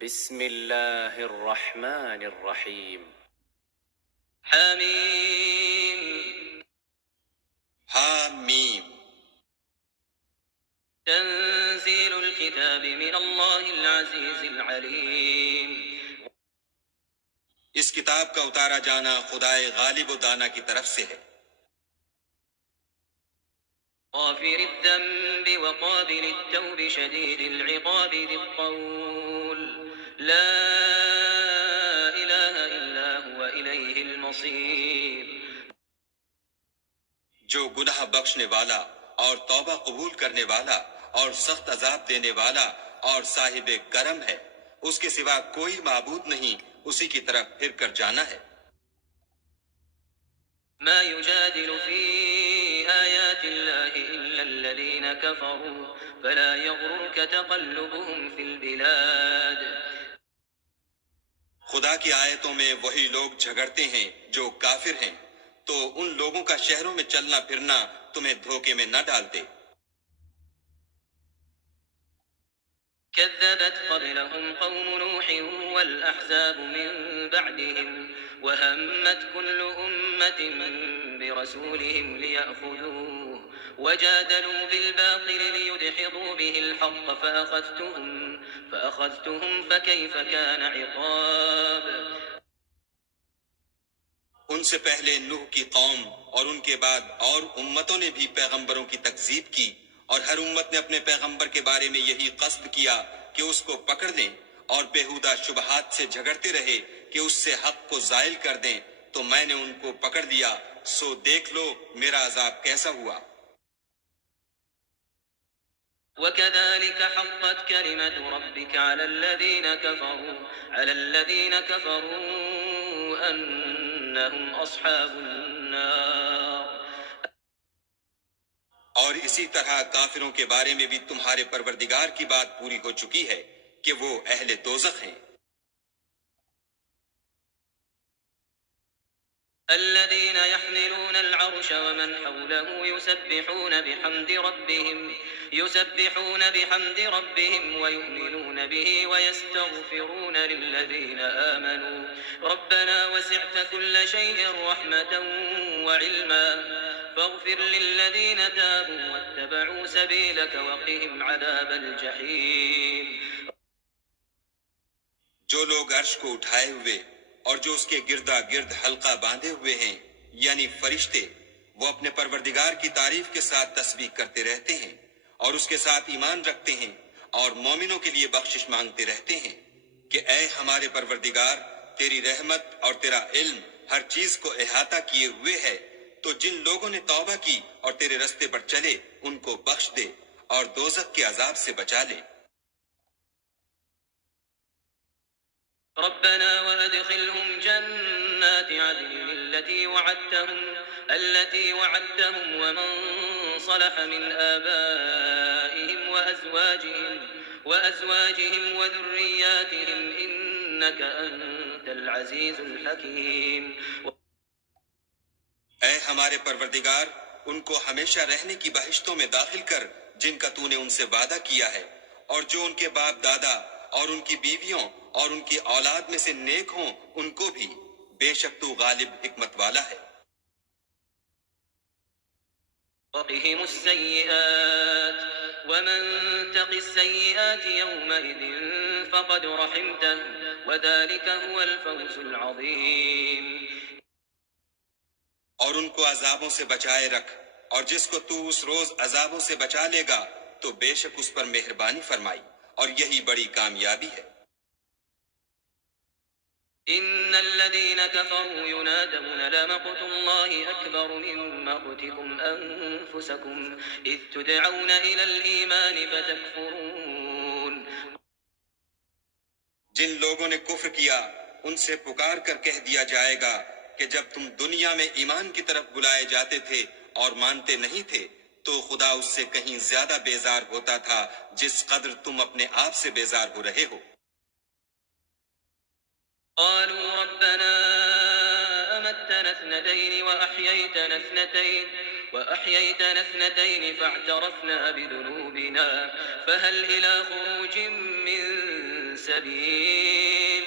بسم الله الرحمن الرحيم. حميم. حامیم. تنزيل الكتاب من الله العزيز العليم. اس کتاب کا اتارا جانا خدائے غالب و دانا کی طرف سے ہے، غافر الذنب وقابل التوب شديد العقاب ذي الطول لا إله إلا هو إليه المصير. جو گناہ بخشنے والا اور توبہ قبول کرنے والا اور سخت عذاب دینے والا اور صاحب کرم ہے، اس کے سوا کوئی معبود نہیں، اسی کی طرف پھر کر جانا ہے۔ ما يجادل في آيات الله إلا الذين كفروا فلا يغررك تقلبهم في البلاد. خدا کی آیتوں میں وہی لوگ جھگڑتے ہیں جو کافر ہیں، تو ان لوگوں کا شہروں میں چلنا پھرنا تمہیں دھوکے میں نہ ڈال دے۔ كذبت قبلهم قوم نوح والأحزاب من بعدهم وهمت كل أمة برسولهم ليأخذوه وجادلوا بالباطل ليدحضوا به الحق فأخذتهم فكيف كان عقاب. ان سے پہلے نوح کی قوم اور ان کے بعد اور امتوں نے بھی پیغمبروں کی تکذیب کی، اور ہر امت نے اپنے پیغمبر کے بارے میں یہی قصد کیا کہ اس کو پکڑ لیں، اور بےہودہ شبہات سے جھگڑتے رہے کہ اس سے حق کو زائل کر دیں، تو میں نے ان کو پکڑ لیا، سو دیکھ لو میرا عذاب کیسا ہوا۔ وكذلك حقت كلمة ربك على الذين كفروا أنهم أصحاب النار. اور اسی طرح کافروں کے بارے میں بھی تمہارے پروردگار کی بات پوری ہو چکی ہے کہ وہ اہل دوزخ ہیں۔ الذين يحملون العرش ومن حوله يسبحون بحمد ربهم ويؤمنون به ويستغفرون للذين آمنوا ربنا وسعت كل شيء رحمة وعلما فاغفر للذين تابوا واتبعوا سبيلك وقهم عذاب الجحيم. جو لوگ عرش کو اٹھائے ہوئے اور جو اس کے گردا گرد حلقہ باندھے ہوئے ہیں، یعنی فرشتے، وہ اپنے پروردگار کی تعریف کے ساتھ تسبیح کرتے رہتے ہیں اور اس کے ساتھ ایمان رکھتے ہیں اور مومنوں کے لیے بخشش مانگتے رہتے ہیں کہ اے ہمارے پروردگار، تیری رحمت اور تیرا علم ہر چیز کو احاطہ کیے ہوئے ہے، تو جن لوگوں نے توبہ کی اور تیرے رستے پر چلے ان کو بخش دے اور دوزخ کے عذاب سے بچا لے۔ ربنا وادخلهم جنات عدن التي وعدتهم ومن صلح من آبائهم وأزواجهم وذرياتهم إنك أنت العزيز الحكيم. اے ہمارے پروردگار، ان کو ہمیشہ رہنے کی بہشتوں میں داخل کر جن کا تو نے ان سے وعدہ کیا ہے، اور جو ان کے باپ دادا اور ان کی بیویوں اور ان کی اولاد میں سے نیک ہوں ان کو بھی، بے شک تو غالب حکمت والا ہے۔ وقهم السيئات ومن تق السيئات يومئذ فقد رحمته وذلك هو الفوز العظيم. اور ان کو عذابوں سے بچائے رکھ، اور جس کو تو اس روز عذابوں سے بچا لے گا تو بے شک اس پر مہربانی فرمائی، اور یہی بڑی کامیابی ہے۔ إن الذين كفروا ينادون لمقت الله أكبر من مقتكم أنفسكم إذ تدعون إلى الإيمان فتكفرون. جن لوگوں نے کفر کیا ان سے پکار کر کہہ دیا جائے گا کہ جب تم دنیا میں ایمان کی طرف بلائے جاتے تھے اور مانتے نہیں تھے تو خدا اس سے کہیں زیادہ بیزار ہوتا تھا جس قدر تم اپنے آپ سے بیزار ہو رہے ہو۔ قالوا ربنا أمتنا اثنتين وأحييتنا اثنتين فاعترفنا بذنوبنا فهل إلى خروج من السبيل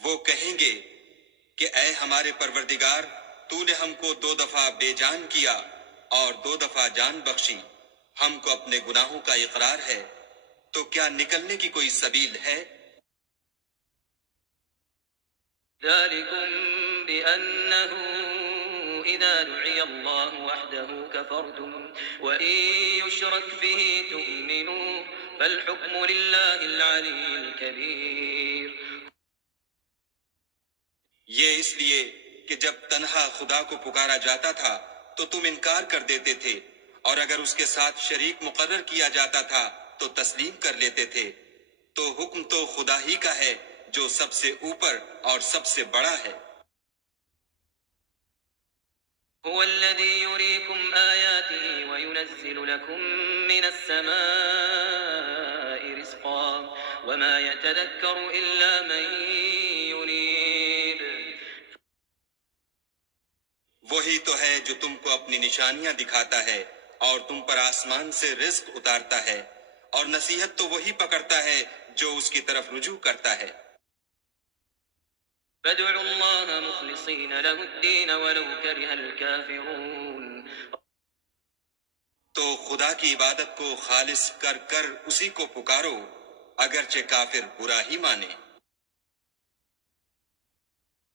وہ کہیں گے کہ اے ہمارے پروردگار، تو نے ہم کو 2 دفعہ بے جان کیا اور 2 دفعہ جان بخشی، ہم کو اپنے گناہوں کا اقرار ہے، تو کیا نکلنے کی کوئی سبیل ہے؟ ذلكم بأنه إذا دعي الله وحده كفرتم وإن يشرك به تؤمنوا فالحكم لله العلي الكبير. یہ اس لیے کہ جب تنہا خدا کو پکارا جاتا تھا تو تم انکار کر دیتے تھے، اور اگر اس کے ساتھ شریک مقرر کیا جاتا تھا تو تسلیم کر لیتے تھے، تو حکم تو خدا ہی کا ہے جو سب سے اوپر اور سب سے بڑا ہے۔ هو الذي يريكم آياته وينزل لكم من السماء رزقا وما يتذكر إلا من ينيب. وہی تو ہے جو تم کو اپنی نشانیاں دکھاتا ہے اور تم پر آسمان سے رزق اتارتا ہے، اور نصیحت تو وہی پکڑتا ہے جو اس کی طرف رجوع کرتا ہے۔ فادعوا الله مخلصين له الدين ولو كره الكافرون. تو خدا کی عبادت کو خالص کر کر اسی کو پکارو، اگرچہ کافر برا ہی مانے۔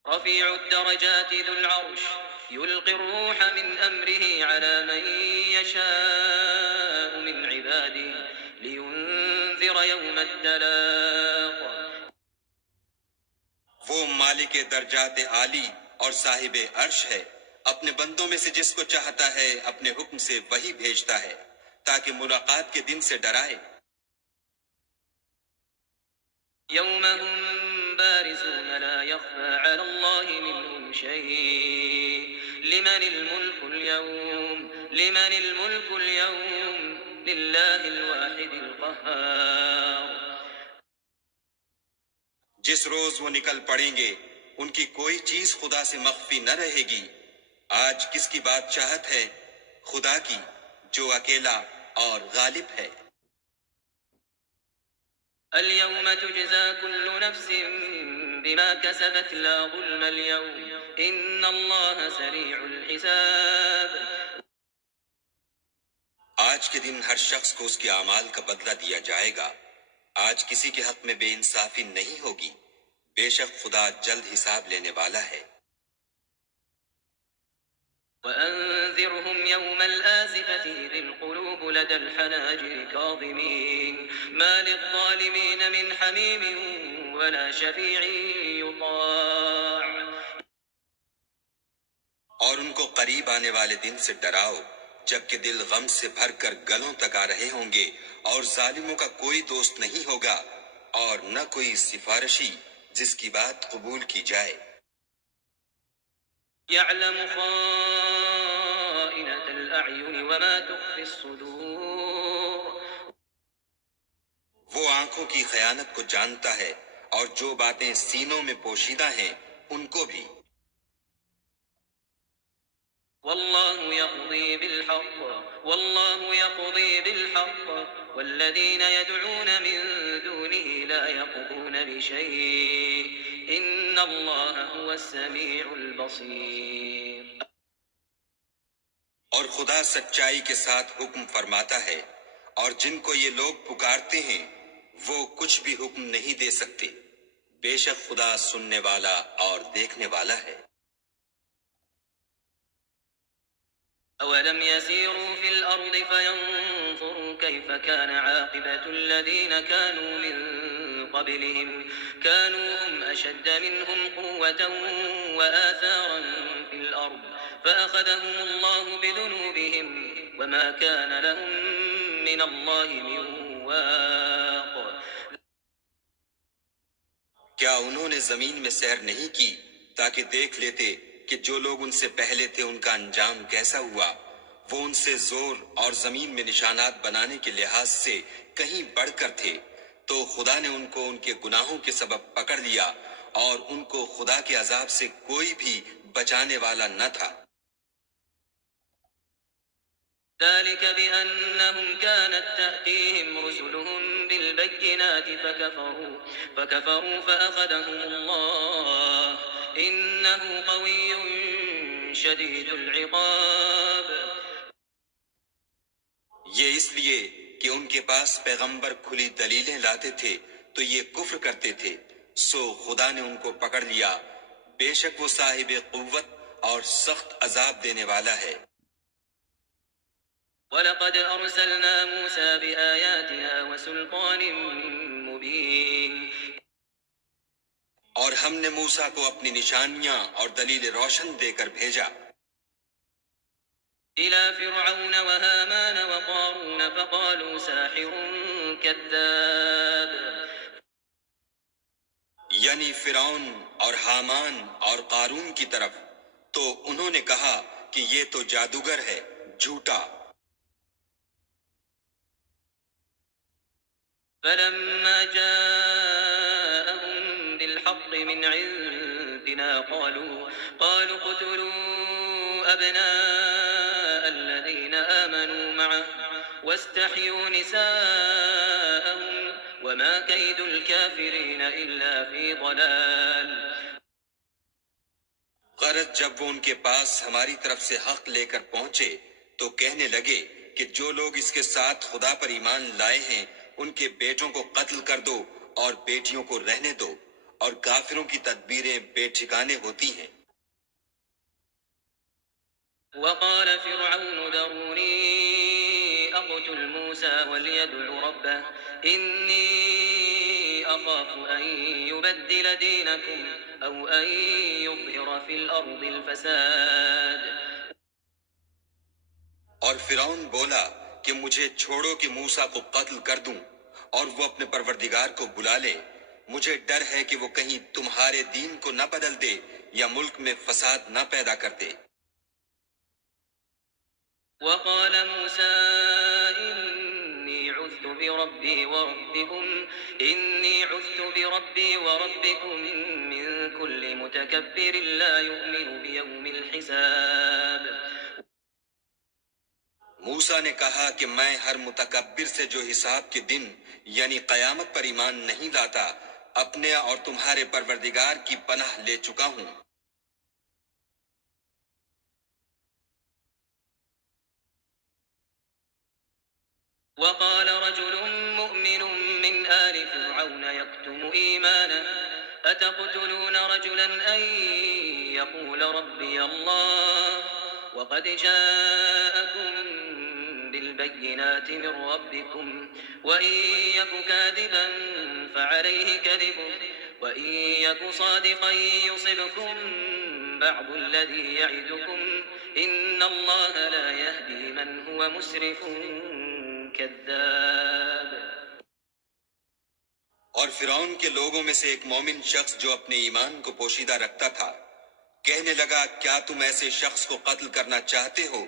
رفيع الدرجات ذو العرش يلقي الروح من أمره على من يشاء من عباده لينذر يوم التلاق. وہ مالک درجات عالی اور صاحب عرش ہے، اپنے بندوں میں سے جس کو چاہتا ہے اپنے حکم سے وہی بھیجتا ہے تاکہ ملاقات کے دن سے ڈرائے۔ يوم هم بارزون لا يخفى على الله منهم شيء لمن الملك اليوم لله الواحد القهار. جس روز وہ نکل پڑیں گے ان کی کوئی چیز خدا سے مخفی نہ رہے گی۔ آج کس کی بادشاہت ہے؟ خدا کی، جو اکیلا اور غالب ہے۔ اليوم تجزى كل نفس بما كسبت لا ظلم اليوم إن الله سريع الحساب. آج کے دن ہر شخص کو اس کے اعمال کا بدلہ دیا جائے گا، آج کسی کے حق میں بے انصافی نہیں ہوگی، بے شک خدا جلد حساب لینے والا ہے۔ وأنذرهم يوم الآزفة إذ القلوب لدى الحناجر كاظمين ما للظالمين من حميم ولا شفيع يطاع. اور ان کو قریب آنے والے دن سے ڈراؤ جبکہ دل غم سے بھر کر گلوں تک آ رہے ہوں گے، اور ظالموں کا کوئی دوست نہیں ہوگا اور نہ کوئی سفارشی جس کی بات قبول کی جائے۔ يعلم خائنة الأعين وما تخفي الصدور. وہ آنکھوں کی خیانت کو جانتا ہے اور جو باتیں سینوں میں پوشیدہ ہیں ان کو بھی۔ والله يقضي بالحق والذين يدعون من دونه لا يقضون بشيء إن الله هو السميع البصير. اور خدا سچائی کے ساتھ حکم فرماتا ہے، اور جن کو یہ لوگ پکارتے ہیں وہ کچھ بھی حکم نہیں دے سکتے، بے شک خدا سننے والا اور دیکھنے والا ہے۔ أولم يسيروا في الأرض فينظروا كيف كان عاقبة الذين كانوا من قبلهم كانوا هم أشد منهم قوة وآثارا في الأرض فأخذهم الله بذنوبهم وما كان لهم من الله من واق. کیا انہوں نے زمین میں سیر نہیں کی تاکہ دیکھ لیتے کہ جو لوگ ان سے پہلے تھے ان کا انجام کیسا ہوا؟ وہ ان سے زور اور زمین میں نشانات بنانے کے لحاظ سے کہیں بڑھ کر تھے، تو خدا نے ان کو ان کے گناہوں کے سبب پکڑ لیا اور ان کو خدا کے عذاب سے کوئی بھی بچانے والا نہ تھا۔ ذلك بأنهم كانت تأتيهم رسلهم بالبينات بالبينات فكفروا فأخذهم الله إنه قوي شديد العقاب. یہ اس لیے کہ ان کے پاس پیغمبر کھلی دلیلیں لاتے تھے تو یہ کفر کرتے تھے، سو خدا نے ان کو پکڑ لیا، بے شک وہ صاحب قوت اور سخت عذاب دینے والا ہے۔ وَلَقَدْ أَرْسَلْنَا مُوسَى بِآيَاتِنَا وَسُلْطَانٍ مُبِينٍ اور ہم نے موسیٰ کو اپنی نشانیاں اور دلیل روشن دے کر بھیجا إِلَى فِرْعَوْنَ وَهَامَانَ وَقَارُونَ فَقَالُوا سَاحِرٌ كَذَّابٌ، یعنی فرعون اور حامان اور قارون کی طرف، تو انہوں نے کہا کہ یہ تو جادوگر ہے، جھوٹا۔ فَلَمَّا جَاءَهُم بِالْحَقِّ مِنْ عِندِنَا قَالُوا اقْتُلُوا أَبْنَاءَ الَّذِينَ آمَنُوا مَعَهُ وَاسْتَحْيُوا نِسَاءَهُمْ وَمَا كَيْدُ الْكَافِرِينَ إِلَّا فِي ضَلَالٍ۔ غرض جب وہ ان کے پاس ہماری طرف سے حق لے کر پہنچے تو کہنے لگے کہ جو لوگ اس کے ساتھ خدا پر ایمان لائے ہیں ان کے بیٹوں کو قتل کر دو اور بیٹیوں کو رہنے دو، اور کافروں کی تدبیریں بے ٹھکانے ہوتی ہیں۔ وقال فرعون ذروني أقتل موسى وليدع ربه إني أخاف أن يبدل دينكم أو أن يظهر في الأرض الفساد۔ اور فرعون بولا کہ مجھے چھوڑو کہ موسیٰ کو قتل کر دوں اور وہ اپنے پروردگار کو بلا لے، مجھے ڈر ہے کہ وہ کہیں تمہارے دین کو نہ بدل دے یا ملک میں فساد نہ پیدا کر دے۔ وقال موسى إني عذت بربي وربكم من كل متكبر لا يؤمن بيوم الحساب۔ موسیٰ نے کہا کہ میں ہر متکبر سے جو حساب کے دن یعنی قیامت پر ایمان نہیں لاتا اپنے اور تمہارے پروردگار کی پناہ لے چکا ہوں۔ وقال رجل مؤمن من آل فرعون يكتم إيمانه أتقتلون رجلا أن يقول ربي الله وقد جاءكم بالبينات من ربكم وإن يك كاذبا فعليه كذبه وإن يك صادقا يصبكم بعض الذي يعدكم إن الله لا يهدي من هو مسرف كذاب۔ اور فرعون کے لوگوں میں سے ایک مومن شخص جو اپنے ایمان کو پوشیدہ رکھتا تھا کہنے لگا کیا تم ایسے شخص کو قتل کرنا چاہتے ہو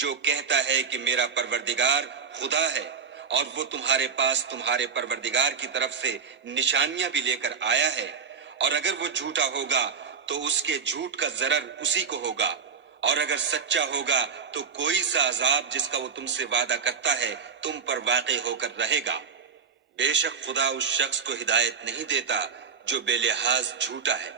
جو کہتا ہے کہ میرا پروردگار خدا ہے اور وہ تمہارے پاس تمہارے پروردگار کی طرف سے نشانیاں بھی لے کر آیا ہے، اور اگر وہ جھوٹا ہوگا تو اس کے جھوٹ کا ضرر اسی کو ہوگا، اور اگر سچا ہوگا تو کوئی سا عذاب جس کا وہ تم سے وعدہ کرتا ہے تم پر واقع ہو کر رہے گا۔ بے شک خدا اس شخص کو ہدایت نہیں دیتا جو بے لحاظ جھوٹا ہے۔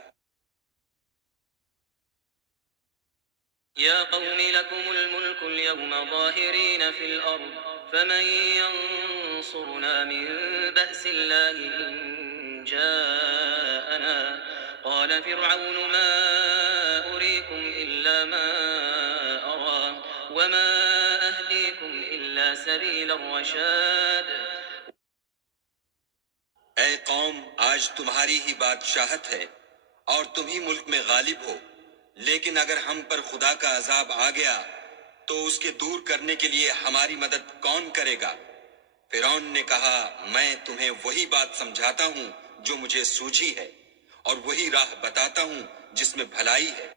يا قوم لكم الملك اليوم ظاهرين في الأرض فمن ينصرنا من بأس الله إن جاءنا قال فرعون ما أريكم إلا ما أرى وما أهديكم إلا سبيل الرشاد۔ اے قوم آج تمہاری ہی بادشاہت ہے اور تم ہی ملک میں غالب ہو، لیکن اگر ہم پر خدا کا عذاب آ گیا تو اس کے دور کرنے کے لیے ہماری مدد کون کرے گا؟ فرعون نے کہا میں تمہیں وہی بات سمجھاتا ہوں جو مجھے سوجھی ہے اور وہی راہ بتاتا ہوں جس میں بھلائی ہے۔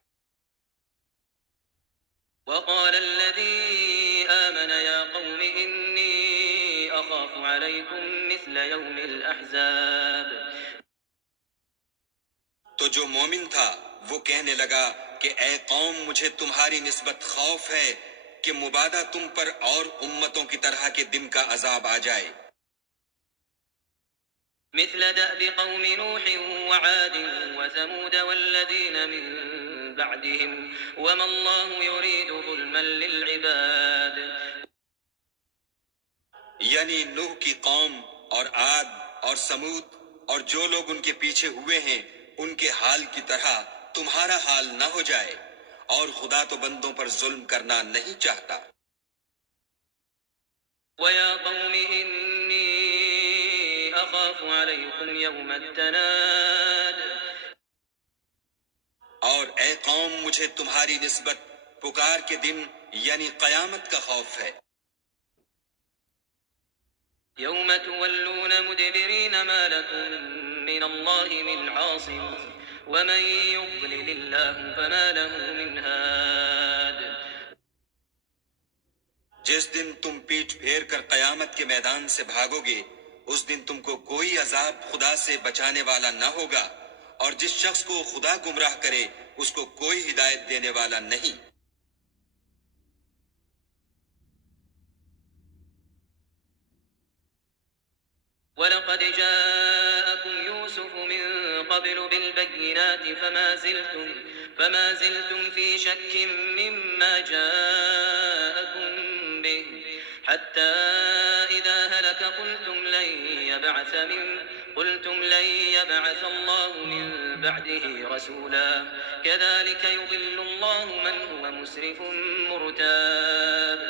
وقال الذي آمن يا قوم إني أخاف عليكم مثل يوم الأحزاب۔ تو جو مومن تھا وہ کہنے لگا کہ اے قوم مجھے تمہاری نسبت خوف ہے کہ مبادا تم پر اور امتوں کی طرح کے دن کا عذاب آ جائے۔ مثل دأب قوم نوح وعاد وثمود والذين من بعدهم وما الله يريد ظلما للعباد. یعنی نوح کی قوم اور عاد اور سمود اور جو لوگ ان کے پیچھے ہوئے ہیں ان کے حال کی طرح تمہارا حال نہ ہو جائے، اور خدا تو بندوں پر ظلم کرنا نہیں چاہتا۔ وَيَا قَوْمِ إِنِّي أَخَافُ عَلَيْكُمْ يَوْمَ التَّنَادِ. اور اے قوم مجھے تمہاری نسبت پکار کے دن یعنی قیامت کا خوف ہے۔ يَوْمَ تُوَلُّونَ مُدْبِرِينَ مَا لَكُم مِّنَ اللَّهِ مِنْ عَاصِمٍ وَمَن يُضْلِلِ اللَّهُ فَمَا لَهُ مِنْ هَادٍ. جس دن تم پیٹھ پھیر کر قیامت کے میدان سے بھاگو گے اس دن تم کو کوئی عذاب خدا سے بچانے والا نہ ہوگا، اور جس شخص کو خدا گمراہ کرے اس کو کوئی ہدایت دینے والا نہیں۔ وَلَقَدْ جَاءَكُمْ يُوسُفُ مِن قَبْلُ بِالْبَيِّنَاتِ فَمَا زِلْتُمْ فِي شَكٍّ مِّمَّا جَاءَكُم بِهِ حَتَّىٰ إِذَا هَلَكَ قُلْتُمْ لَن يَبْعَثَ اللَّهُ مِن بَعْدِهِ رَسُولًا كَذَٰلِكَ يُضِلُّ اللَّهُ مَنْ هُوَ مُسْرِفٌ مُّرْتَابٌ.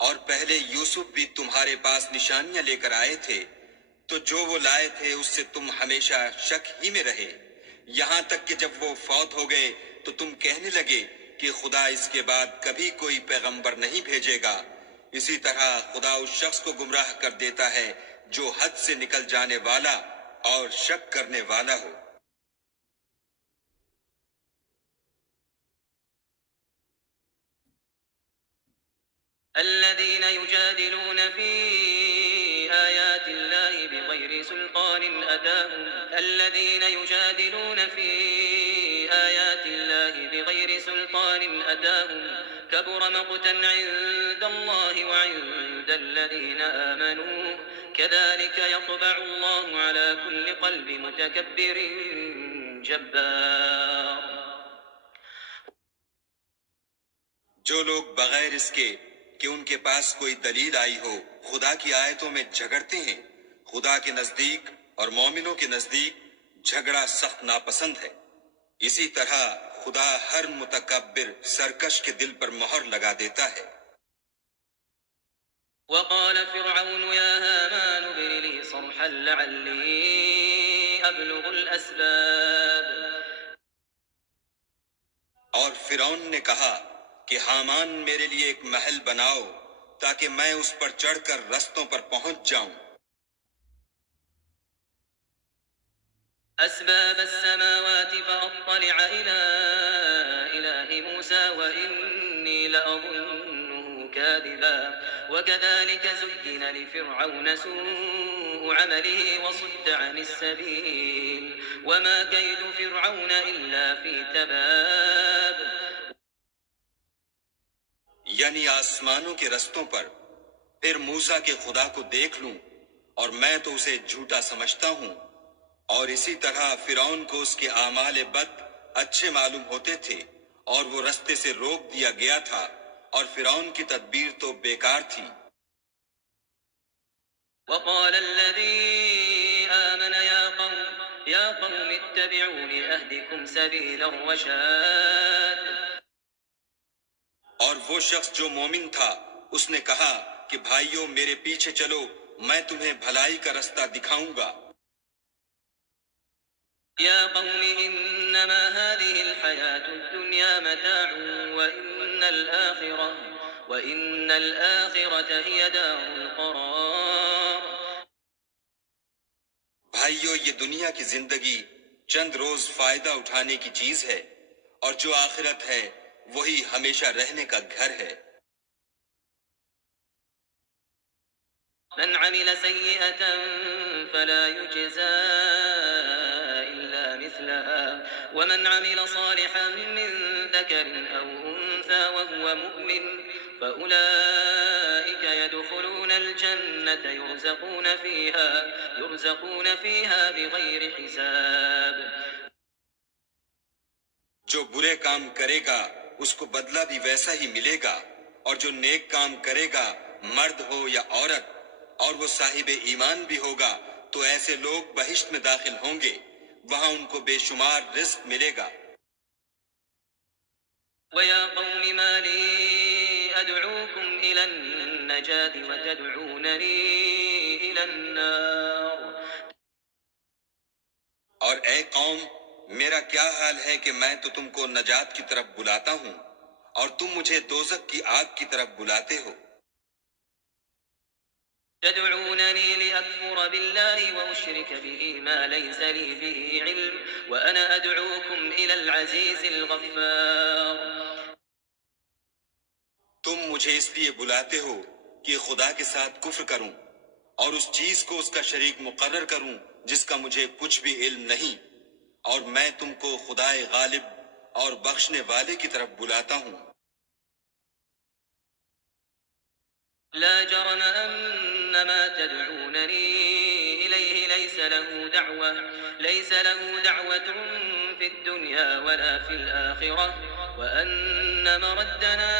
اور پہلے یوسف بھی تمہارے پاس نشانیاں لے کر آئے تھے، تو جو وہ لائے تھے اس سے تم ہمیشہ شک ہی میں رہے، یہاں تک کہ جب وہ فوت ہو گئے تو تم کہنے لگے کہ خدا اس کے بعد کبھی کوئی پیغمبر نہیں بھیجے گا۔ اسی طرح خدا اس شخص کو گمراہ کر دیتا ہے جو حد سے نکل جانے والا اور شک کرنے والا ہو۔ الذين يجادلون في آيات الله بغير سلطان أتاهم كبر مقتا عند الله وعند الذين آمنوا كذلك يطبع الله على كل قلب متكبر جبار. جو لوگ بغیر اس کے کہ ان کے پاس کوئی دلیل آئی ہو خدا کی آیتوں میں جھگڑتے ہیں، خدا کے نزدیک اور مومنوں کے نزدیک جھگڑا سخت ناپسند ہے۔ اسی طرح خدا ہر متکبر سرکش کے دل پر مہر لگا دیتا ہے۔ وقال فرعون يا هامان ابن لي صرحا لعلي أبلغ الأسباب. اور فرعون نے کہا کہ حامان میرے لیے ایک محل بناؤ تاکہ میں اس پر چڑھ کر رستوں پر پہنچ جاؤں۔ أسباب السماوات فأطلع إلى إله موسى وإني لأظنه كاذبا وكذلك زين لفرعون سوء عمله وصد عن السبيل وما كيد فرعون إلا في تباب. یعنی آسمانوں کے رستوں پر پھر موسیٰ کے خدا کو دیکھ لوں اور میں تو اسے جھوٹا سمجھتا ہوں، اور اسی طرح فرعون کو اس کے اعمال بد اچھے معلوم ہوتے تھے اور وہ رستے سے روک دیا گیا تھا، اور فرعون کی تدبیر تو بیکار تھی۔ وقال الذي آمن يا قوم اتبعون أهدكم سبيل الرشاد. اور وہ شخص جو مومن تھا اس نے کہا کہ بھائیوں میرے پیچھے چلو، میں تمہیں بھلائی کا رستہ دکھاؤں گا۔ يا قوم إنما هذه الحياة الدنيا متاع وإن الآخرة هي دار القرار. بھائیو یہ دنیا کی زندگی چند روز فائدہ اٹھانے کی چیز ہے، اور جو آخرت ہے وہی ہمیشہ رہنے کا گھر ہے۔ من عمل سيئة فلا يجزى إلا مثلها ومن عمل صالحا من ذكر أو أنثى وهو مؤمن فأولئك يدخلون الجنة الجنة يرزقون فيها بغير حساب. جو برے کام کرے گا اس کو بدلہ بھی ویسا ہی ملے گا، اور جو نیک کام کرے گا مرد ہو یا عورت اور وہ صاحب ایمان بھی ہوگا تو ایسے لوگ بہشت میں داخل ہوں گے، وہاں ان کو بے شمار رزق ملے گا۔ وَيَا قَوْمِ مَا لِي أَدْعُوكُمْ إِلَى النَّجَاةِ وَتَدْعُونَنِي إِلَى النَّارِ۔ اور اے قوم، میرا کیا حال ہے کہ میں تو تم کو نجات کی طرف بلاتا ہوں اور تم مجھے دوزخ کی آگ کی طرف بلاتے ہو۔ تدعونني لأكفر بالله وأشرك به ما ليس لي به علم وأنا أدعوكم إلى العزيز الغفار۔ تم مجھے اس لیے بلاتے ہو کہ خدا کے ساتھ کفر کروں اور اس چیز کو اس کا شریک مقرر کروں جس کا مجھے کچھ بھی علم نہیں، اور میں تم کو خدائے غالب اور بخشنے والے کی طرف بلاتا ہوں۔ لا جرم أن ما تدعونني إليه ليس له دعوة في الدنيا ولا في الآخرة وأن مردنا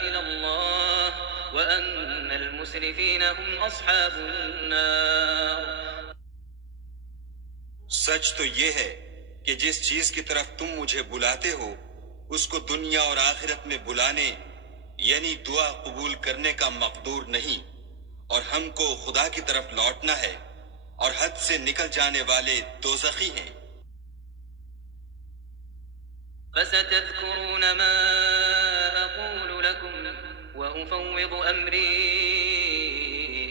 إلى الله وأن المسرفين هم أصحاب النار۔ سچ تو یہ ہے کہ جس چیز کی طرف تم مجھے بلاتے ہو اس کو دنیا اور آخرت میں بلانے یعنی دعا قبول کرنے کا مقدور نہیں، اور ہم کو خدا کی طرف لوٹنا ہے، اور حد سے نکل جانے والے دوزخی ہیں۔ فستذكرون ما أقول لكم وأفوض أمري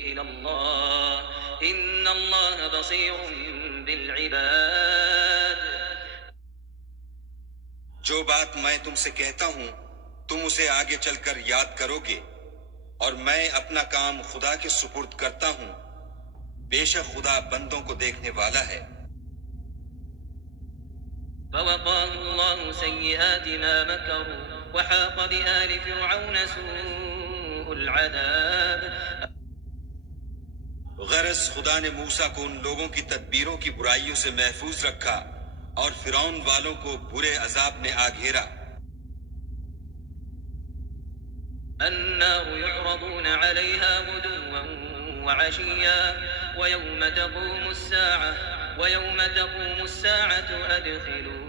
إلى الله إن الله بصير بالعباد۔ جو بات میں تم سے کہتا ہوں تم اسے آگے چل کر یاد کرو گے، اور میں اپنا کام خدا کے سپرد کرتا ہوں، بے شک خدا بندوں کو دیکھنے والا ہے۔ فوقاه الله سيئات ما مكروا وحاق بآل فرعون سوء العذاب۔ غرض خدا نے موسیٰ کو ان لوگوں کی تدبیروں کی برائیوں سے محفوظ رکھا اور فرعون والوں کو برے عذاب نے آ گھیرا۔ النار يعرضون عليها غدوا وعشيا ويوم تقوم الساعة أدخلوا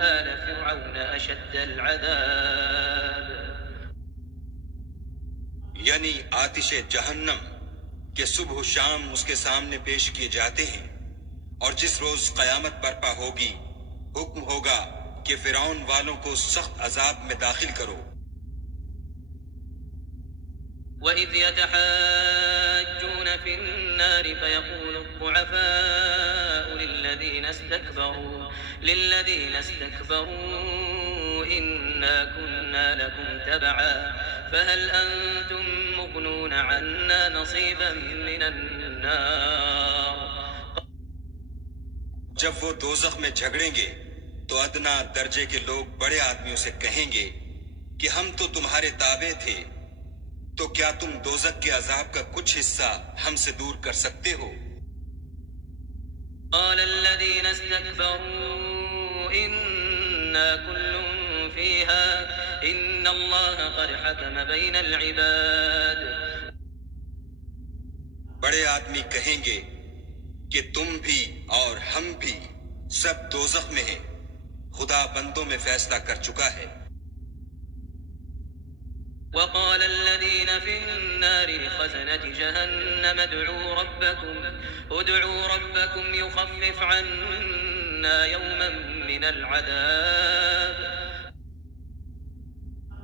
آل فرعون أشد العذاب۔ یعنی آتش جہنم کہ صبح و شام اس کے سامنے پیش کیے جاتے ہیں، اور جس روز قیامت برپا ہوگی حکم ہوگا کہ فرعون والوں کو سخت عذاب میں داخل کرو۔ وَإِذْ يَتَحَاجُّونَ فِي النَّارِ فَيَقُولُ الضُّعَفَاءُ لِلَّذِينَ اسْتَكْبَرُوا إِنَّا كُنَّا لَكُمْ تَبَعًا فَهَلْ أَنْتُمْ مُغْنُونَ عَنَّا نَصِيبًا مِنَ النَّارِ۔ جب وہ دوزخ میں جھگڑیں گے تو ادنا درجے کے لوگ بڑے آدمیوں سے کہیں گے کہ ہم تو تمہارے تابع تھے، تو کیا تم دوزخ کے عذاب کا کچھ حصہ ہم سے دور کر سکتے ہو؟ قال الذين استكبروا إنا كل فيها إن الله قد حكم بين العباد۔ بڑے آدمی کہیں گے کہ تم بھی اور ہم بھی سب دوزخ میں ہیں، خدا بندوں میں فیصلہ کر چکا ہے۔ وقال الذين في النار لخزنة جهنم ادعوا ربكم يخفف عنا يوما من العذاب۔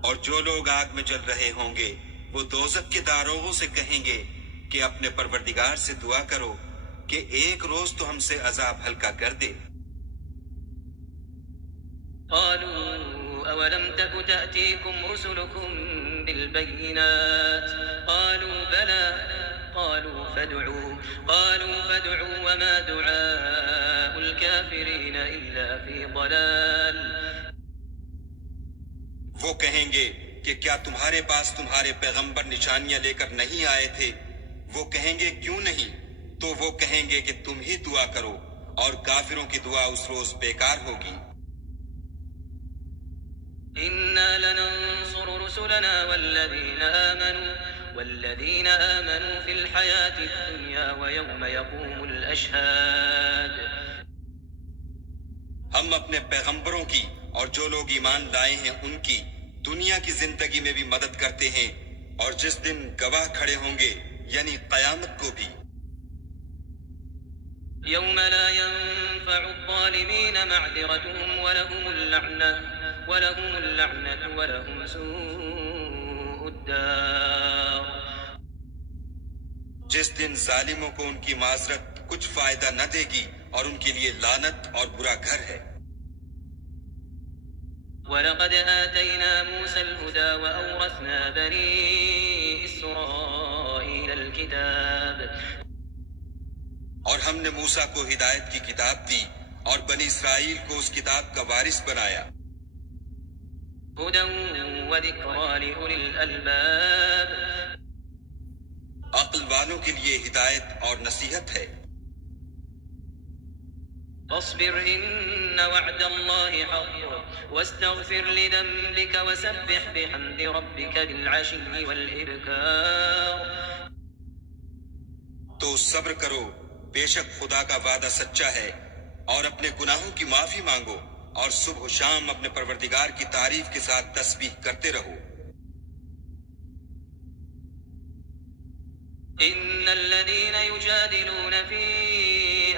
اور جو لوگ آگ میں جل رہے ہوں گے وہ دوزخ کے داروغوں سے کہیں گے کہ اپنے پروردگار سے دعا کرو کہ ایک روز تو ہم سے عذاب ہلکا کر دے۔ قالوا أولم تك تأتيكم رسلكم بالبينات قالوا بلى قالوا فادعوا وما دعاء الكافرين إلا في ضلال۔ وہ کہیں گے کہ کیا تمہارے پاس تمہارے پیغمبر نشانیاں لے کر نہیں آئے تھے؟ وہ کہیں گے کیوں نہیں؟ تو وہ کہیں گے کہ تم ہی دعا کرو، اور کافروں کی دعا اس روز بیکار ہوگی۔ إنا لننصر رسلنا والذين آمنوا في الحياة الدنيا ويوم يقوم الأشهاد۔ ہم اپنے پیغمبروں کی اور جو لوگ ایمان لائے ہیں ان کی دنیا کی زندگی میں بھی مدد کرتے ہیں، اور جس دن گواہ کھڑے ہوں گے یعنی قیامت کو بھی۔ يوم لا ينفع الظالمين معذرتهم ولهم اللعنة ولهم سوء الدار۔ جس دن ظالموں کو ان کی معذرت کچھ فائدہ نہ دے گی اور ان کے لیے لعنت اور برا گھر ہے۔ وَلَقَدْ آتَيْنَا مُوسَى الْهُدَى وَأَوْرَثْنَا بَنِي إِسْرَائِيلَ الْكِتَابَ۔ اور ہم نے موسیٰ کو ہدایت کی کتاب دی اور بنی اسرائیل کو اس کتاب کا وارث بنایا۔ هُدًى وَذِكْرَى لِأُولِي الْأَلْبَابِ۔ عقل والوں کے لیے ہدایت اور نصیحت ہے۔ فاصبر إن وعد الله حق واستغفر لذنبك وسبح بحمد ربك بالعشي والإبكار۔ تو صبر کرو، بے شک خدا کا وعدہ سچا ہے، اور اپنے گناہوں کی معافی مانگو، اور صبح و شام اپنے پروردگار کی تعریف کے ساتھ تسبیح کرتے رہو۔ إن الذين يجادلون في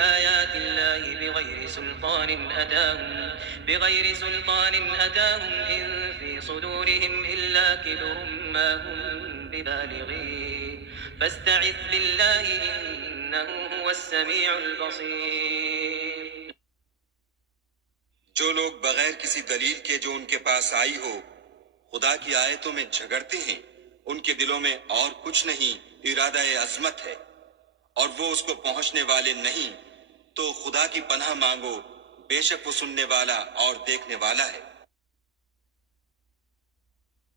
آيات الله بغير سلطان أتاهم إن في صدورهم إلا كبر ما هم ببالغيه فاستعذ بالله إنه هو السميع البصير۔ جو لوگ بغیر کسی دلیل کے جو ان کے پاس آئی ہو خدا کی آیتوں میں جھگڑتے ہیں، ان کے دلوں میں اور کچھ نہیں، ارادہ عظمت ہے، اور وہ اس کو پہنچنے والے نہیں، تو خدا کی پناہ مانگو، بے شک وہ سننے والا اور دیکھنے والا ہے۔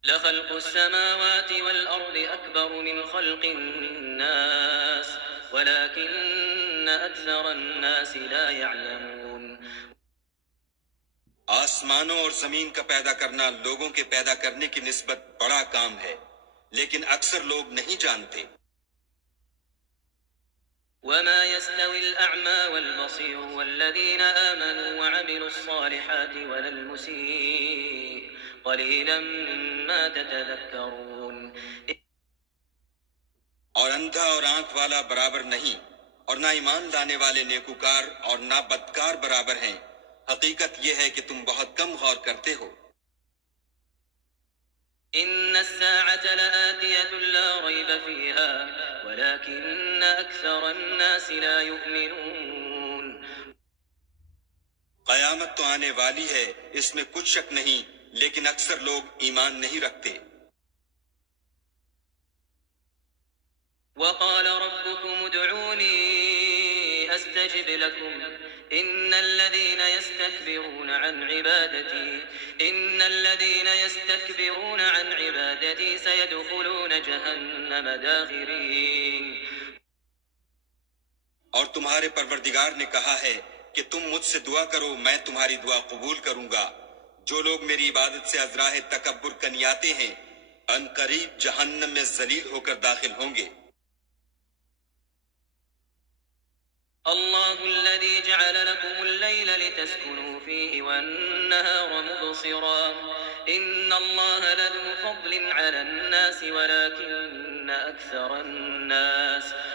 لخلق السماوات والأرض أكبر من خلق الناس ولكن أكثر الناس لا يعلمون۔ آسمانوں اور زمین کا پیدا کرنا لوگوں کے پیدا کرنے کی نسبت بڑا کام ہے، لیکن اکثر لوگ نہیں جانتے۔ وما يستوي الأعمى والبصير والذين آمنوا وعملوا الصالحات ولا المسيء قليلا ما تتذكرون۔ اور اندھا اور آنکھ والا برابر نہیں، اور نہ ایمان لانے والے نیکوکار اور نہ بدکار برابر ہیں، حقیقت یہ ہے کہ تم بہت کم غور کرتے ہو۔ إن الساعة لآتية لا ريب فيها ولكن أكثر الناس لا يؤمنون۔ قیامت تو آنے والی ہے، اس میں کچھ شک نہیں، لیکن اکثر لوگ ایمان نہیں رکھتے۔ وقال ربكم ادعوني أستجب لكم إن الذين يستكبرون عن عبادتي سيدخلون جهنم داخرين۔ اور تمہارے پروردگار نے کہا ہے کہ تم مجھ سے دعا کرو، میں تمہاری دعا قبول کروں گا۔ جو لوگ میری عبادت سے ازراہ تکبر کنیاتے ہیں ان قریب جہنم میں ذلیل ہو کر داخل ہوں گے۔ الله الذي جعل لكم الليل لتسكنوا فيه والنهار مبصرا إن الله لذو فضل على الناس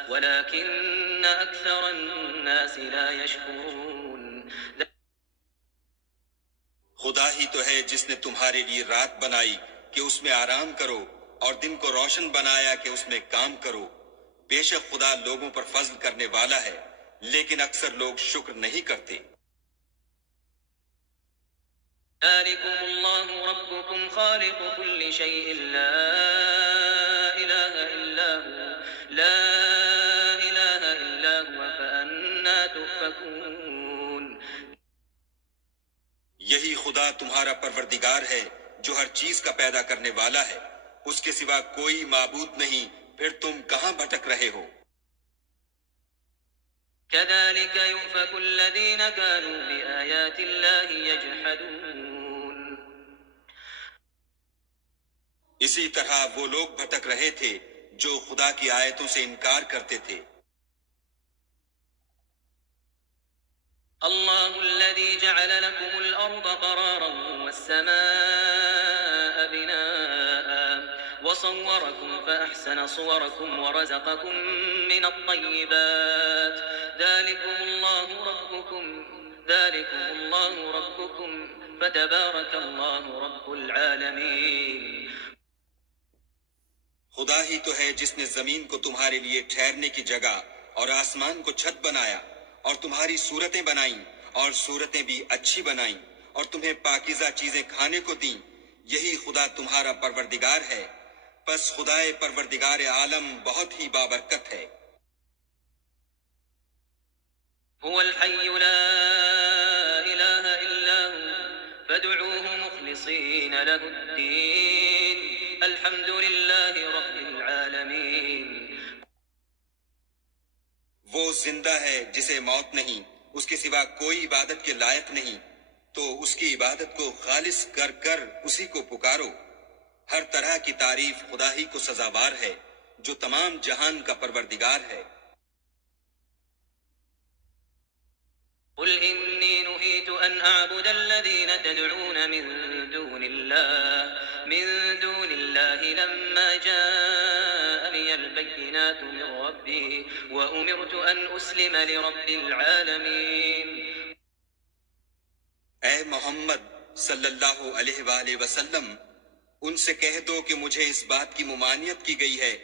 ولكن أكثر الناس لا يشكرون۔ خدا ہی تو ہے جس نے تمہارے لیے رات بنائی کہ اس میں آرام کرو، اور دن کو روشن بنایا کہ اس میں کام کرو۔ بے شک خدا لوگوں پر فضل کرنے والا ہے، لیکن اکثر لوگ شکر نہیں کرتے۔ ذلكم الله ربكم خالق كل شيء لا إله إلا هو فأنا تؤفكون۔ یہی خدا تمہارا پروردگار ہے جو ہر چیز کا پیدا کرنے والا ہے، اس کے سوا کوئی معبود نہیں، پھر تم کہاں بھٹک رہے ہو؟ كذلك يؤفك الذين كانوا بآيات الله يجحدون. اسی طرح وہ لوگ بھٹک رہے تھے جو خدا کی آیتوں سے انکار کرتے تھے۔ الله الذي جعل لكم الأرض قرارا والسماء بناء وصوركم فأحسن صوركم ورزقكم من الطيبات ذلكم الله ربكم فتبارك الله رب العالمين. خدا ہی تو ہے جس نے زمین کو تمہارے لیے ٹھہرنے کی جگہ اور آسمان کو چھت بنایا اور تمہاری صورتیں بنائیں اور صورتیں بھی اچھی بنائیں اور تمہیں پاکیزہ چیزیں کھانے کو دیں، یہی خدا تمہارا پروردگار ہے، پس خدائے پروردگار عالم بہت ہی بابرکت ہے۔ هو الحي لا إله إلا هو فادعوه مخلصين له الدين الحمد لله رب العالمين. وہ زندہ ہے جسے موت نہیں، اس کے سوا کوئی عبادت کے لائق نہیں، تو اس کی عبادت کو خالص کر کر اسی کو پکارو۔ ہر طرح کی تعریف خدا ہی کو سزاوار ہے جو تمام جہان کا پروردگار ہے۔ قل إني نهيت أن أعبد الذين تدعون من دون الله لما جاءني البينات من ربي وأمرت أن أسلم لرب العالمين. اے محمد صلی اللہ علیہ وآلہ وسلم، ان سے کہہ دو کہ مجھے اس بات کی ممانعت کی گئی ہے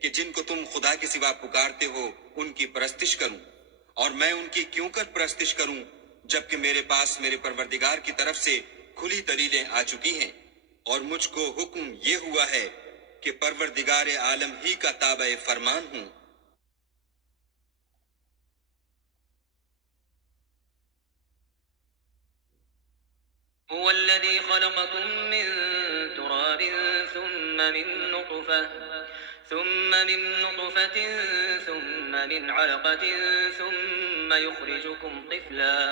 کہ جن کو تم خدا کے سوا پکارتے ہو ان کی پرستش کروں، اور میں ان کی کیوں کر پرستش کروں جبکہ میرے پاس میرے پروردگار کی طرف سے کھلی دلیلیں آ چکی ہیں، اور مجھ کو حکم یہ ہوا ہے کہ پروردگار عالم ہی کا تابع فرمان ہوں۔ هو الذي خلقكم من تراب ثم من نطفة ثم من علقة ثم يخرجكم طفلا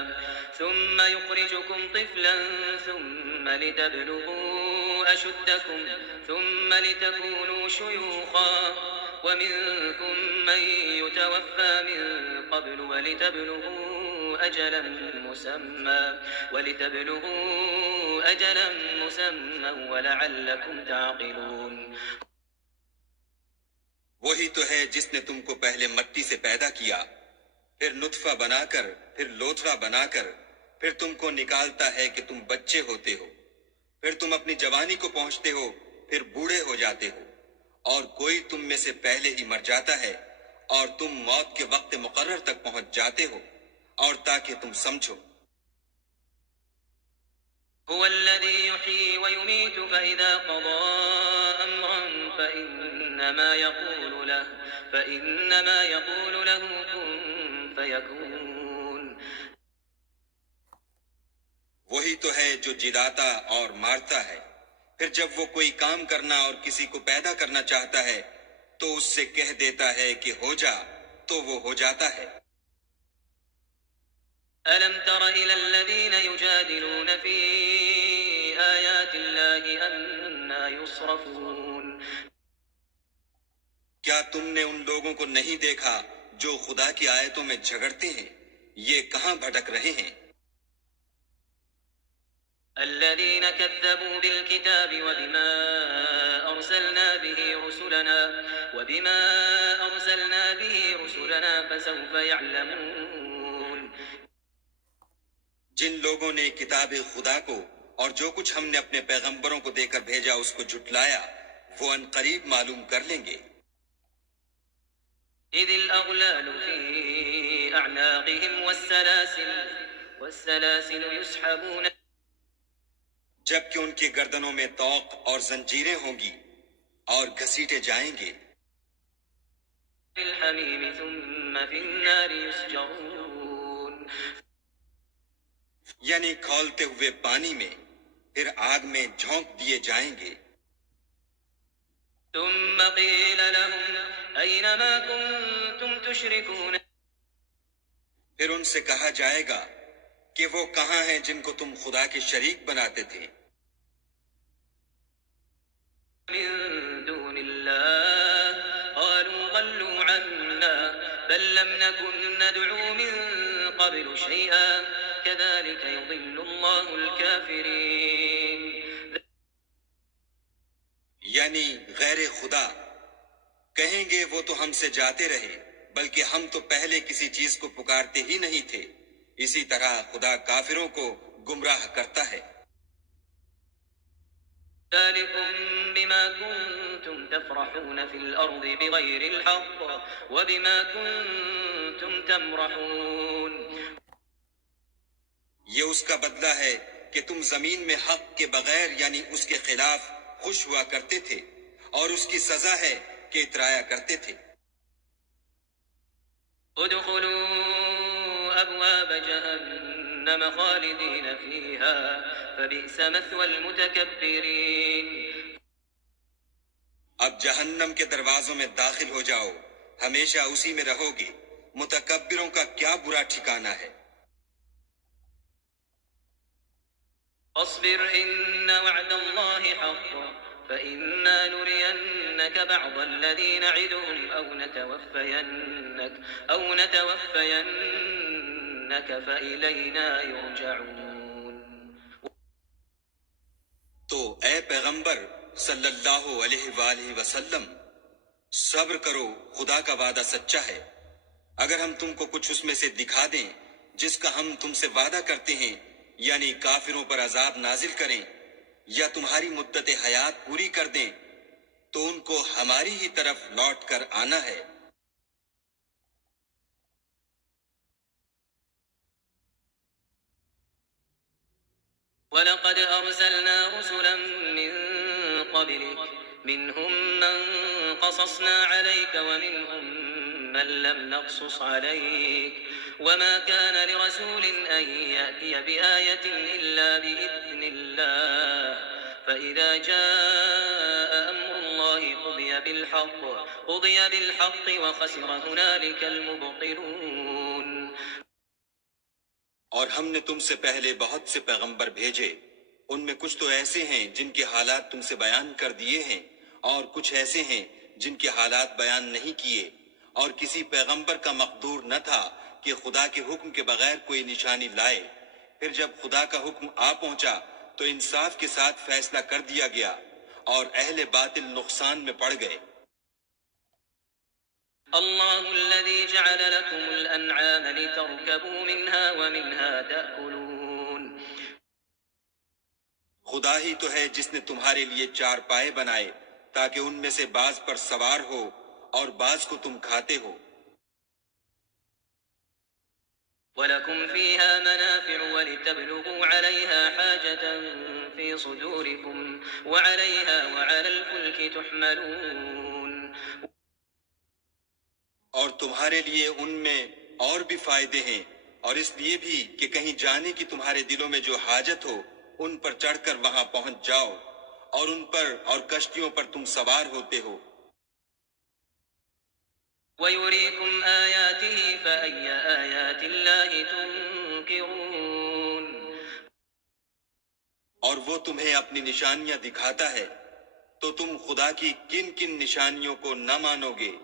ثم لتبلغوا أشدكم ثم لتكونوا شيوخا ومنكم من يتوفى من قبل ولتبلغوا أجلا مسمى ولعلكم تعقلون. وہی تو ہے جس نے تم کو پہلے مٹی سے پیدا کیا، پھر نطفہ بنا کر، پھر لوتھڑا بنا کر، پھر تم کو نکالتا ہے کہ تم بچے ہوتے ہو، پھر تم اپنی جوانی کو پہنچتے ہو، پھر بوڑھے ہو جاتے ہو، اور کوئی تم میں سے پہلے ہی مر جاتا ہے اور تم موت کے وقت مقرر تک پہنچ جاتے ہو، اور تاکہ تم سمجھو۔ هو الذي يحيي ويميت فإذا قضى أمرا فإنما يقول له كن فيكون. وہی تو ہے جو جلاتا اور مارتا ہے، پھر جب وہ کوئی کام کرنا اور کسی کو پیدا کرنا چاہتا ہے تو اس سے کہہ دیتا ہے کہ ہو جا، تو وہ ہو جاتا ہے۔ ألم تر إلى الذين يجادلون في آيات الله أنى يصرفون. کیا تم نے ان لوگوں کو نہیں دیکھا جو خدا کی آیتوں میں جھگڑتے ہیں؟ یہ کہاں بھٹک رہے ہیں؟ الذين كذبوا بالكتاب وبما أرسلنا به رسلنا فسوف يعلمون. جن لوگوں نے کتاب خدا کو اور جو کچھ ہم نے اپنے پیغمبروں کو دے کر بھیجا اس کو جھٹلایا، وہ ان قریب معلوم کر لیں گے۔ إذ الأغلال في أعناقهم والسلاسل يسحبون جبکہ ان کی گردنوں میں طوق اور زنجیریں ہوں گی اور گھسیٹے جائیں گے، في الحميم ثم في النار يسجرون. یعنی کھولتے ہوئے پانی میں، پھر آگ میں جھونک دیے جائیں گے. ثم قيل لهم أين ما كنتم تشركون پھر ان سے کہا جائے گا کہ وہ کہاں ہیں جن کو تم خدا کے شریک بناتے تھے من دون الله قالوا ضلوا عنا بل لم نكن ندعو من قبل شيئا كذلك يضل الله الكافرين. یعنی غیر خدا کہیں گے وہ تو ہم سے جاتے رہے بلکہ ہم تو پہلے کسی چیز کو پکارتے ہی نہیں تھے. اسی طرح خدا کافروں کو گمراہ کرتا ہے. ذلكم بما كنتم تفرحون في الأرض بغير الحق وبما كنتم تمرحون. یہ اس کا بدلہ ہے کہ تم زمین میں حق کے بغیر یعنی اس کے خلاف خوش ہوا کرتے تھے اور اس کی سزا ہے کہ اترایا کرتے تھے. ادخلوا أبواب جهنم خالدين فيها فبئس مثوى المتكبرين. اب جہنم کے دروازوں میں داخل ہو جاؤ ہمیشہ اسی میں رہو گے. متکبروں کا کیا برا ٹھکانہ ہے. اصبر إن وعد الله حق فإنا نرينك بعض الذي نعدهم أو نتوفينك فإلينا يرجعون. تو اے پیغمبر صلی اللہ علیہ وآلہ وسلم صبر کرو خدا کا وعدہ سچا ہے. اگر ہم تم کو کچھ اس میں سے دکھا دیں جس کا ہم تم سے وعدہ کرتے ہیں یعنی کافروں پر عذاب نازل کریں یا تمہاری مدت حیات پوری کر دیں تو ان کو ہماری ہی طرف لوٹ کر آنا ہے. وَلَقَدْ أَرْسَلْنَا رُسُلًا مِّن قَبْلِكَ مِنْهُم مَّن قَصَصْنَا عَلَيْكَ وَمِنْهُم مَّن لَّمْ نَقْصُصْ عَلَيْكَ وَمَا كَانَ لِرَسُولٍ أَن يَأْتِيَ بِآيَةٍ إِلَّا بِإِذْنِ اللَّهِ فَإِذَا جَاءَ أَمْرُ اللَّهِ قُضِيَ بِالْحَقِّ وَخَسِرَ هُنَالِكَ الْمُبْطِلُونَ. اور ہم نے تم سے پہلے بہت سے پیغمبر بھیجے ان میں کچھ تو ایسے ہیں جن کے حالات تم سے بیان کر دیے ہیں اور کچھ ایسے ہیں جن کے حالات بیان نہیں کیے اور کسی پیغمبر کا مقدور نہ تھا کہ خدا کے حکم کے بغیر کوئی نشانی لائے. پھر جب خدا کا حکم آ پہنچا تو انصاف کے ساتھ فیصلہ کر دیا گیا اور اہل باطل نقصان میں پڑ گئے. الله الذي جعل لكم الأنعام لتركبوا منها ومنها تأكلون. خدا ہی تو ہے جس نے تمہارے لیے چار پائے بنائے تاکہ ان میں سے بعض پر سوار ہو اور بعض کو تم کھاتے ہو. وَلَكُمْ فِيهَا مَنَافِعُ وَلِتَبْلُغُوا عَلَيْهَا حَاجَةً فِي صُدُورِكُمْ وَعَلَيْهَا وَعَلَى الْفُلْكِ تُحْمَلُونَ. اور تمہارے لیے ان میں اور بھی فائدے ہیں اور اس لیے بھی کہ کہیں جانے کی تمہارے دلوں میں جو حاجت ہو ان پر چڑھ کر وہاں پہنچ جاؤ اور ان پر اور کشتیوں پر تم سوار ہوتے ہو. وَيُرِيكُمْ آيَاتِهِ فَأَيَّ آيَاتِ اللَّهِ تُنكِرُونَ. اور وہ تمہیں اپنی نشانیاں دکھاتا ہے تو تم خدا کی کن کن نشانیوں کو نہ مانو گے.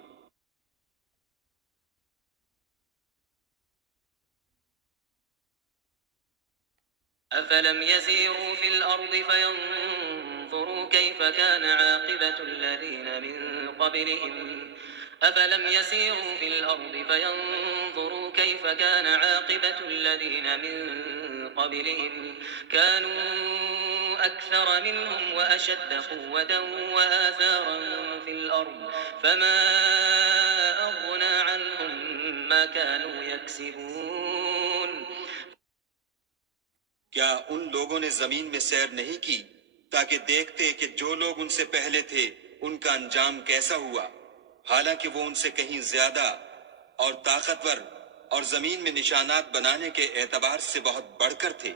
أَفَلَمْ يَسِيرُوا فِي الْأَرْضِ فَيَنظُرُوا كَيْفَ كَانَ عَاقِبَةُ الَّذِينَ مِن قَبْلِهِمْ أَفَلَمْ يَسِيرُوا فِي الْأَرْضِ فَيَنظُرُوا كَيْفَ كَانَ عَاقِبَةُ الَّذِينَ مِن قَبْلِهِمْ كَانُوا أَكْثَرَ مِنْهُمْ وَأَشَدَّ قُوَّةً وَآثَارًا فِي الْأَرْضِ فَمَا أَغْنَىٰ عَنْهُم مَّا كَانُوا يَكْسِبُونَ. کیا ان لوگوں نے زمین میں سیر نہیں کی تاکہ دیکھتے کہ جو لوگ ان سے پہلے تھے ان کا انجام کیسا ہوا حالانکہ وہ ان سے کہیں زیادہ اور طاقتور اور زمین میں نشانات بنانے کے اعتبار سے بہت بڑھ کر تھے.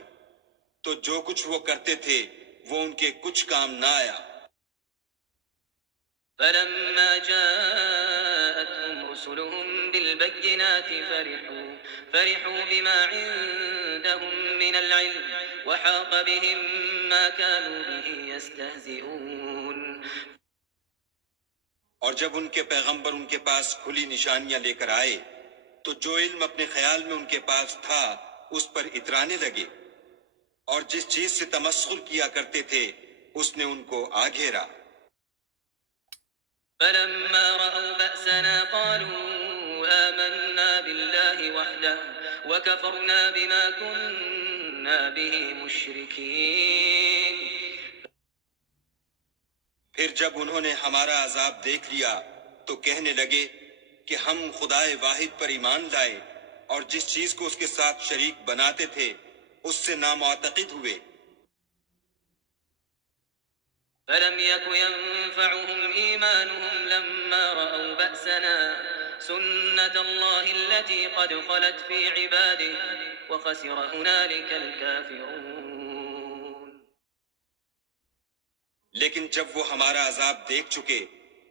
تو جو کچھ وہ کرتے تھے وہ ان کے کچھ کام نہ آیا۔ فلما جاءتهم رسلهم بالبينات فرحوا بما عندهم من العلم وحاق بهم ما كانوا به يستهزئون۔ اور جب ان کے پیغمبر ان کے پاس کھلی نشانیاں لے کر آئے تو جو علم اپنے خیال میں ان کے پاس تھا اس پر اترانے لگے، اور جس چیز سے تمسخر کیا کرتے تھے اس نے ان کو آ گھیرا۔ فلما رأوا بأسنا قالوا آمنا بالله وحده وكفرنا بما كنا به مشركين۔ پھر جب انہوں نے ہمارا عذاب دیکھ لیا تو کہنے لگے کہ ہم خدائے واحد پر ایمان لائے اور جس چیز کو اس کے ساتھ شریک بناتے تھے اس سے نامعتقد ہوئے۔ فلم يك ينفعهم إيمانهم لما رأوا بأسنا سنة الله التي قد خلت في عباده وخسر هنالك الكافرون۔ لیکن جب وہ ہمارا عذاب دیکھ چکے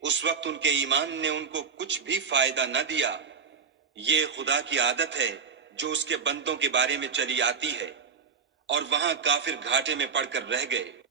اس وقت ان کے ایمان نے ان کو کچھ بھی فائدہ نہ دیا۔ یہ خدا کی عادت ہے جو اس کے بندوں کے بارے میں چلی آتی ہے، اور وہاں کافر گھاٹے میں پڑ کر رہ گئے۔